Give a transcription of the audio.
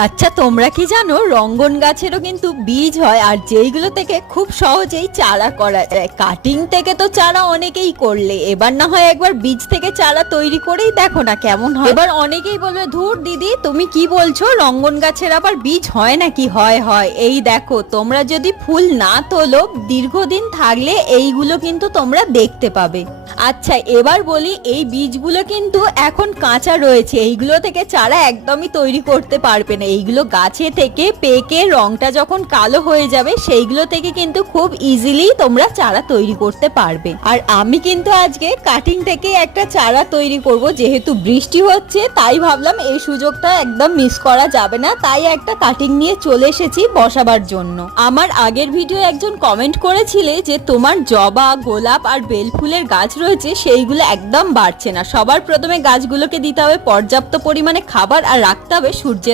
আচ্ছা তোমরা কি জানো, রঙ্গন গাছেরও কিন্তু বীজ হয়, আর যেইগুলো থেকে খুব সহজেই চারা করা যায়। কাটিং থেকে তো চারা অনেকেই করলে, এবার না হয় একবার বীজ থেকে চারা তৈরি করেই দেখো না কেমন হয়। এবার অনেকেই বলবে, ধুর দিদি, তুমি কি বলছো, রঙ্গন গাছের আবার বীজ হয় নাকি? হয় হয়, এই দেখো, তোমরা যদি ফুল না তোলো, দীর্ঘদিন থাকলে এইগুলো কিন্তু তোমরা দেখতে পাবে। আচ্ছা এবার বলি, এই বীজগুলো কিন্তু এখন কাঁচা রয়েছে, এইগুলো থেকে চারা একদমই তৈরি করতে পারবে না। এইগুলো গাছে থেকে পেকে রংটা যখন কালো হয়ে যাবে, সেইগুলো থেকে কিন্তু খুব ইজিলি তোমরা চারা তৈরি করতে পারবে। আর আমি কিন্তু আজকে কাটিং থেকে একটা চারা তৈরি করব, যেহেতু বৃষ্টি হচ্ছে, তাই ভাবলাম এই সুযোগটা একদম মিস করা যাবে না, তাই একটা কাটিং নিয়ে চলে এসেছি বসাবার জন্য। আমার আগের ভিডিও একজন কমেন্ট করেছিলে যে, তোমার জবা, গোলাপ আর বেল ফুলের গাছ রয়েছে, সেইগুলো একদম বাড়ছে না। সবার প্রথমে গাছগুলোকে দিতে হবে পর্যাপ্ত পরিমাণে খাবার আর রাখতে হবে সূর্যের